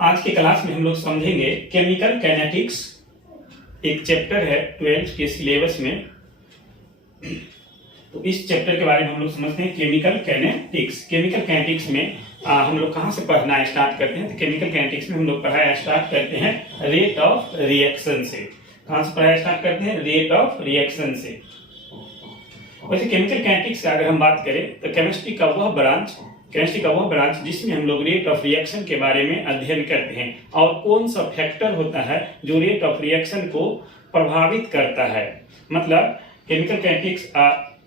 आज की क्लास में हम लोग समझेंगे केमिकल काइनेटिक्स। एक चैप्टर है 12th के सिलेबस में। तो इस चैप्टर के बारे में हम लोग समझते हैं केमिकल काइनेटिक्स। केमिकल काइनेटिक्स में हम लोग कहाँ से पढ़ना स्टार्ट करते हैं? तो केमिकल काइनेटिक्स में हम लोग पढ़ाया स्टार्ट करते हैं रेट ऑफ रिएक्शन से। कहाँ से पढ़ाया स्टार्ट करते हैं? रेट ऑफ रिएक्शन से। वैसे केमिकल काइनेटिक्स का अगर हम बात करें तो केमिस्ट्री का वह ब्रांच जिसमें हम लोग रेट ऑफ रिएक्शन के बारे में अध्ययन करते हैं और कौन सा फैक्टर होता है जो रेट ऑफ रिएक्शन को प्रभावित करता है। मतलब chemical kinetics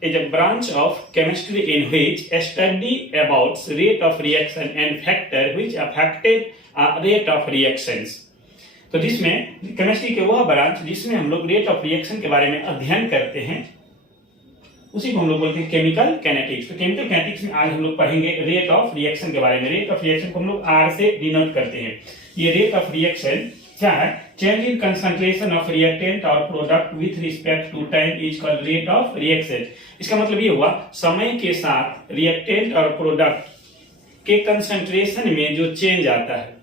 is a branch of chemistry in which study about rate of reaction and factor which affected rate of reactions। तो जिसमें केमिस्ट्री के वह ब्रांच जिसमें हम लोग रेट ऑफ रिएक्शन के बारे में अध्ययन करते हैं उसी को हम लोग बोलते हैं केमिकल काइनेटिक्स। तो केमिकल काइनेटिक्स में आज हम लोग पढ़ेंगे रेट ऑफ रिएक्शन के बारे में। रेट ऑफ रिएक्शन को हम लोग आर से डिनोट करते हैं। ये रेट ऑफ रिएक्शन क्या है? Change in concentration of reactant और product with respect to time is called rate of reaction. इसका मतलब ये हुआ समय के साथ रिएक्टेंट और प्रोडक्ट के कंसंट्रेशन में जो चेंज आता है,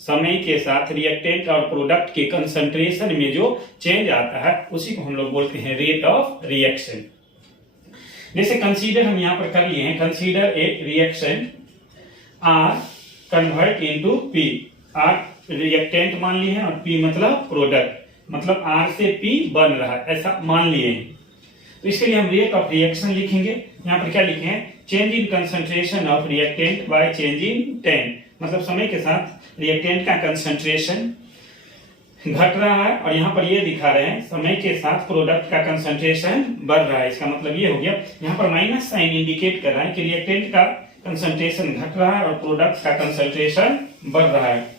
समय के साथ रिएक्टेंट और प्रोडक्ट के कंसंट्रेशन में जो चेंज आता है उसी को हम लोग बोलते हैं रेट ऑफ रिएक्शन। जैसे कंसीडर हम यहाँ पर कर लिए हैं, consider a reaction R convert into P. R reactant मान लिए हैं और पी मतलब प्रोडक्ट, मतलब आर से पी बन रहा है ऐसा मान लिए हैं। तो इसके लिए हम रेट ऑफ रिएक्शन लिखेंगे। यहाँ पर क्या लिखे हैं? Change in concentration of reactant by change in time. मतलब समय के साथ रिएक्टेंट का कंसंट्रेशन घट रहा है और यहाँ पर ये दिखा रहे हैं समय के साथ प्रोडक्ट का कंसंट्रेशन बढ़ रहा है। इसका मतलब ये हो गया, यहाँ पर माइनस साइन इंडिकेट कर रहा है कि रिएक्टेंट का कंसंट्रेशन घट रहा है और प्रोडक्ट का कंसंट्रेशन बढ़ रहा है।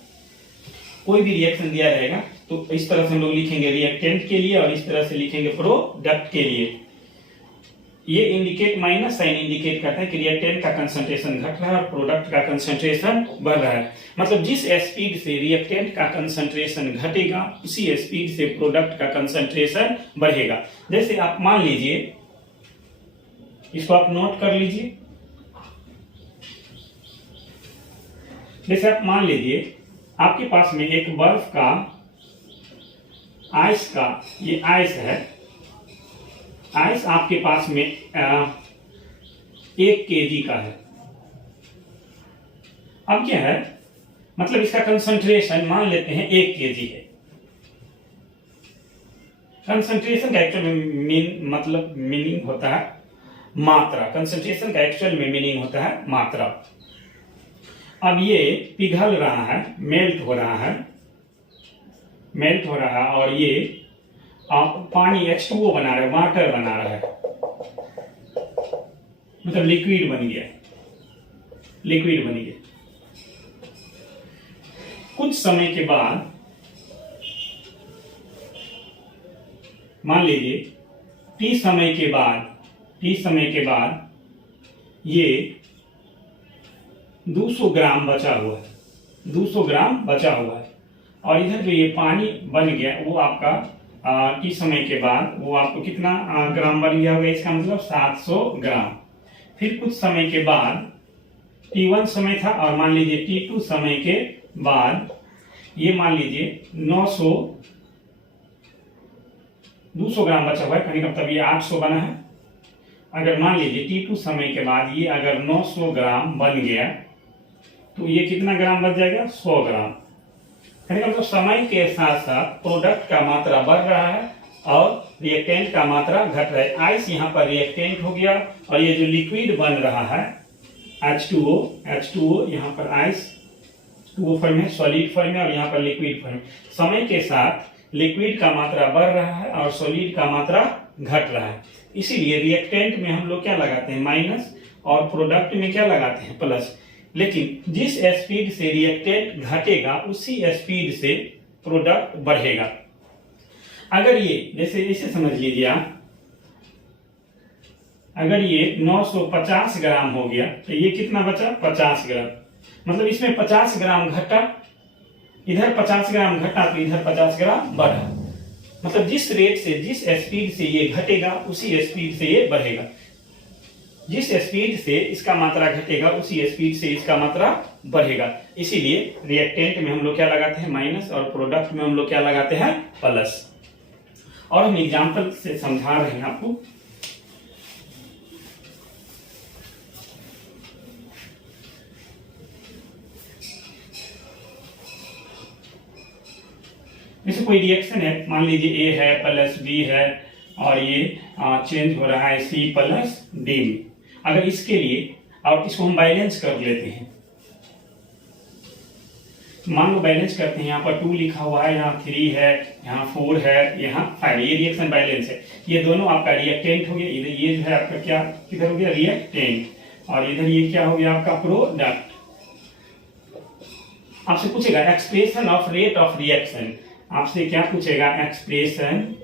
कोई भी रिएक्शन दिया रहेगा तो इस तरह से हम लोग लिखेंगे रिएक्टेंट के लिए और इस तरह से लिखेंगे प्रोडक्ट के लिए। ये इंडिकेट माइनस साइन इंडिकेट करता है कि रिएक्टेंट का कंसंट्रेशन घट रहा है और प्रोडक्ट का कंसंट्रेशन बढ़ रहा है। मतलब जिस स्पीड से रिएक्टेंट का कंसंट्रेशन घटेगा उसी स्पीड से प्रोडक्ट का कंसंट्रेशन बढ़ेगा। जैसे आप मान लीजिए, इसको आप नोट कर लीजिए। जैसे आप मान लीजिए आपके पास में एक बर्फ का आइस का, ये आइस है, आइस आपके पास में 1 kg का है। अब क्या है? मतलब इसका कंसंट्रेशन मान लेते हैं 1 kg है। कंसंट्रेशन का एक्चुअल में मतलब मीनिंग होता है मात्रा। कंसंट्रेशन का एक्चुअल में मीनिंग होता है मात्रा। अब ये पिघल रहा है, मेल्ट हो रहा है और ये पानी H2O बना रहा है, वाटर बना रहा है, मतलब लिक्विड बन गया। कुछ समय के बाद मान लीजिए T समय के बाद ये 200 ग्राम बचा हुआ है और इधर जो ये पानी बन गया वो आपका T समय के बाद वो आपको कितना ग्राम बन गया होगा? इसका मतलब 700 ग्राम। फिर कुछ समय के बाद T1 समय था और मान लीजिए T2 समय के बाद ये मान लीजिए 200 ग्राम बचा हुआ है, कहने का मतलब ये 800 बना है। अगर मान लीजिए T2 समय के बाद ये अगर 900 ग्राम बन गया तो ये कितना ग्राम बच जाएगा? 100 ग्राम। मतलब समय के साथ साथ प्रोडक्ट का मात्रा बढ़ रहा है और रिएक्टेंट का मात्रा घट रहा है। आइस यहाँ पर रिएक्टेंट हो गया और ये जो लिक्विड बन रहा है H2O यहाँ पर आइस 2O फॉर्म है, सॉलिड फॉर्म है और यहाँ पर लिक्विड फॉर्म है। समय के साथ लिक्विड का मात्रा बढ़ रहा है और सॉलिड का मात्रा घट रहा है। इसीलिए रिएक्टेंट में हम लोग क्या लगाते हैं? माइनस, और प्रोडक्ट में क्या लगाते हैं? प्लस। लेकिन जिस स्पीड से रिएक्टेंट घटेगा उसी स्पीड से प्रोडक्ट बढ़ेगा। अगर ये जैसे समझ लीजिए आप, अगर ये 950 ग्राम हो गया तो ये कितना बचा? 50 ग्राम। मतलब इसमें 50 ग्राम घटा, इधर 50 ग्राम घटा तो इधर 50 ग्राम बढ़ा। मतलब जिस रेट से, जिस स्पीड से ये घटेगा उसी स्पीड से ये बढ़ेगा। जिस स्पीड से इसका मात्रा घटेगा उसी स्पीड से इसका मात्रा बढ़ेगा। इसीलिए रिएक्टेंट में हम लोग क्या लगाते हैं माइनस और प्रोडक्ट में हम लोग क्या लगाते हैं प्लस। और हम एग्जांपल से समझा रहे हैं आपको। जैसे कोई रिएक्शन है, मान लीजिए ए है प्लस बी है और ये चेंज हो रहा है सी प्लस डी में। अगर इसके लिए और इसको हम बैलेंस कर लेते हैं, मान लो बैलेंस करते हैं, यहाँ पर 2 लिखा हुआ है, यहाँ 3 है, यहाँ 4 है, यहाँ 5, ये रिएक्शन बैलेंस है। ये दोनों आपका रिएक्टेंट हो गया। इधर ये जो है आपका क्या किधर हो गया रिएक्टेंट, और इधर ये क्या हो गया आपका प्रोडक्ट। आपसे पूछेगा expression of rate of reaction, आपसे क्या पूछेगा expression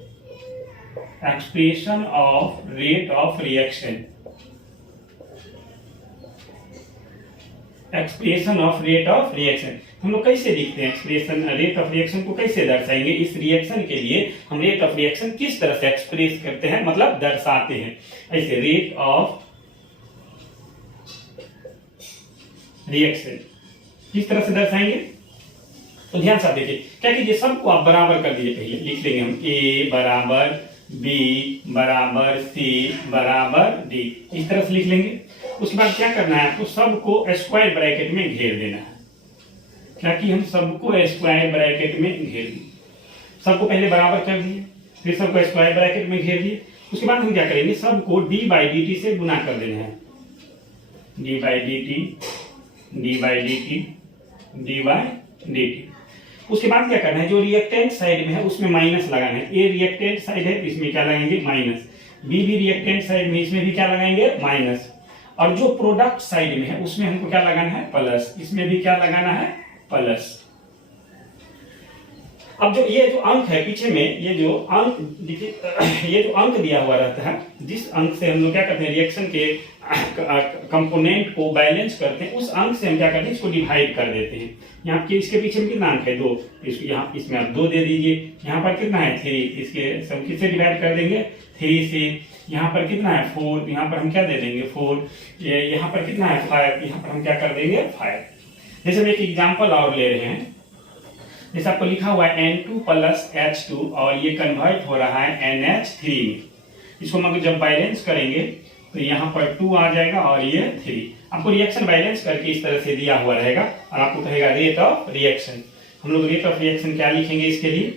of rate of reaction. Expression of rate of reaction हम लोग कैसे लिखते हैं? एक्सप्रेशन रेट ऑफ रिएक्शन को कैसे दर्शाएंगे? इस रिएक्शन के लिए हम रेट ऑफ रिएक्शन किस तरह से एक्सप्रेस करते हैं, मतलब दर्शाते हैं। ऐसे रेट ऑफ रिएक्शन किस तरह से दर्शाएंगे? तो ध्यान से देखिए, क्या कीजिए, सबको आप बराबर कर दीजिए। पहले लिख लेंगे हम ए बराबर बी बराबर सी बराबर डी, इस तरह से लिख लेंगे। उसके बाद क्या करना है आपको, सबको स्क्वायर ब्रैकेट में घेर देना है। क्या कि हम सबको स्क्वायर ब्रैकेट में घेर दिए, सबको पहले बराबर कर दिए, फिर सबको स्क्वायर ब्रैकेट में घेर दिए। उसके बाद हम क्या करेंगे, सबको डी बाई डी टी से गुना कर देना है। D by d T, D by d T, D by d T. उसके बाद क्या करना है, जो रिएक्टेंट साइड में है उसमें माइनस लगाना है। ए रिएक्टेंट साइड है तो इसमें क्या लगाएंगे माइनस, बी भी रिएक्टेंट साइड में, इसमें भी क्या लगाएंगे माइनस, और जो प्रोडक्ट साइड में है उसमें हमको क्या लगाना है प्लस, इसमें भी क्या लगाना है प्लस। अब जो ये जो अंक है पीछे में, ये जो अंक देखिए, ये जो अंक दिया हुआ रहता है, जिस अंक से हम लोग क्या करते हैं रिएक्शन के कंपोनेंट को बैलेंस करते हैं, उस अंक से हम क्या करते हैं इसको डिवाइड कर देते हैं। यहाँ के इसके पीछे में कितना अंक है 2, यहाँ इसमें आप 2 दे दीजिए। यहाँ पर कितना है 3, इसके हम किससे डिवाइड कर देंगे 3 से। यहाँ पर कितना है 4, यहाँ पर हम क्या दे देंगे 4। यहाँ पर कितना है 5, यहाँ पर हम क्या कर देंगे 5। जैसे हम एक एग्जाम्पल और ले रहे हैं, जैसे आपको लिखा हुआ है N2 प्लस H2 और ये कन्वर्ट हो रहा है NH3 में। इसको हम जब बैलेंस करेंगे तो यहाँ पर 2 आ जाएगा और ये 3। आपको रिएक्शन बैलेंस करके इस तरह से दिया हुआ रहेगा और आपको कहेगा रेट ऑफ रिएक्शन। हम लोग रेट ऑफ रिएक्शन क्या लिखेंगे इसके लिए?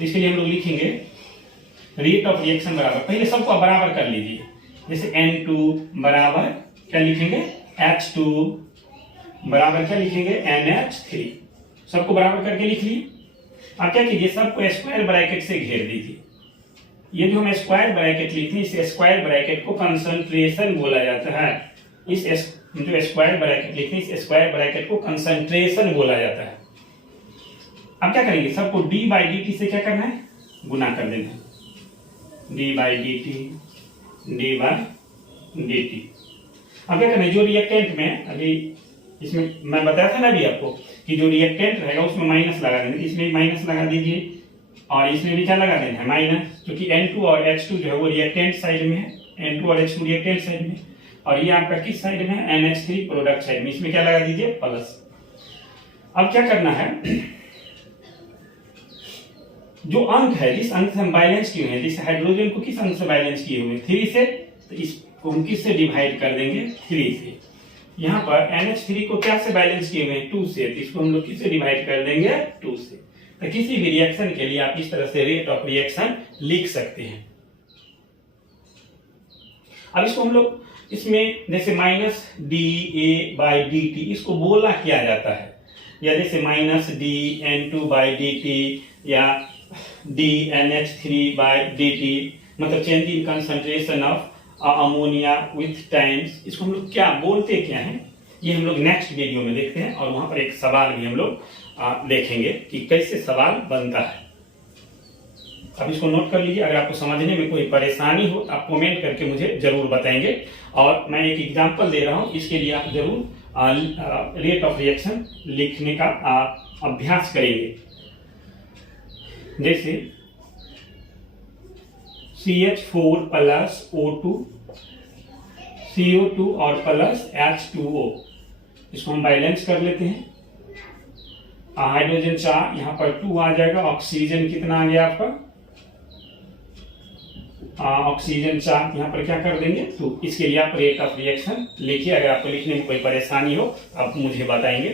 इसके लिए हम लोग लिखेंगे रेट ऑफ रिएक्शन बराबर, पहले सबको बराबर कर लीजिए। जैसे N2 बराबर क्या लिखेंगे H2 बराबर क्या लिखेंगे NH3, सबको बराबर करके लिख लिए। अब क्या कीजिए, सबको स्क्वायर ब्रैकेट से घेर दीजिए। ये जो हम स्क्वायर ब्रैकेट लिखते हैं, इस स्क्वायर ब्रैकेट को कंसंट्रेशन बोला जाता है। इस जो स्क्वायर ब्रैकेट लिखते हैं, इस स्क्वायर ब्रैकेट को कंसंट्रेशन बोला जाता है। अब क्या करेंगे, सबको डी बाई डी टी से क्या करना है गुना कर देना है। D by d T, D by d T. अब क्या करना है, जो रिएक्टेंट में अभी इसमें मैं बताया था ना अभी आपको कि जो रिएक्टेंट रहेगा उसमें माइनस लगा देंगे, इसमें माइनस लगा दीजिए और इसमें भी क्या लगा देना है माइनस, क्योंकि N2 और H2 जो है वो रिएक्टेंट साइड में है। N2 और H2 रिएक्टेंट साइड में, और ये आपका किस साइड में है NH3 प्रोडक्ट साइड में, इसमें क्या लगा दीजिए प्लस। अब क्या करना है, जो अंक है जिस अंक से हम बैलेंस किए हैं, जिस हाइड्रोजन को किस अंक से बैलेंस किए हुए 3 से, तो इसको हम किस से डिवाइड कर देंगे 3 से। यहाँ पर NH3 को क्या से बैलेंस किए हुए 2 से, तो इसको हम लोग किससे डिवाइड कर देंगे 2 से। तो किसी भी रिएक्शन के लिए आप इस तरह से रेट ऑफ रिएक्शन लिख सकते हैं। अब इसको हम लोग इसमें जैसे minus d a by d t, इसको बोला किया जाता है, या जैसे minus d N2 by d t या d NH3 by d t, मतलब change in concentration of ammonia with times. इसको हम लोग क्या बोलते क्या हैं, ये हम लोग नेक्स्ट वीडियो में देखते हैं, और वहां पर एक सवाल भी हम लोग देखेंगे कि कैसे सवाल बनता है। अब इसको नोट कर लीजिए। अगर आपको समझने में कोई परेशानी हो आप कमेंट करके मुझे जरूर बताएंगे, और मैं एक एग्जांपल दे रहा हूं, इसके लिए आप जरूर रेट ऑफ रिएक्शन लिखने का अभ्यास करेंगे। जैसे CH4 प्लस O2 CO2 और प्लस H2O, इसको हम बैलेंस कर लेते हैं। हाइड्रोजन 4, यहाँ पर 2 आ जाएगा। ऑक्सीजन कितना आ गया आपका? ऑक्सीजन 4, यहाँ पर क्या कर देंगे 2। इसके लिए आप रेट ऑफ रिएक्शन लिखिए। अगर आपको लिखने में कोई परेशानी हो आप मुझे बताएंगे।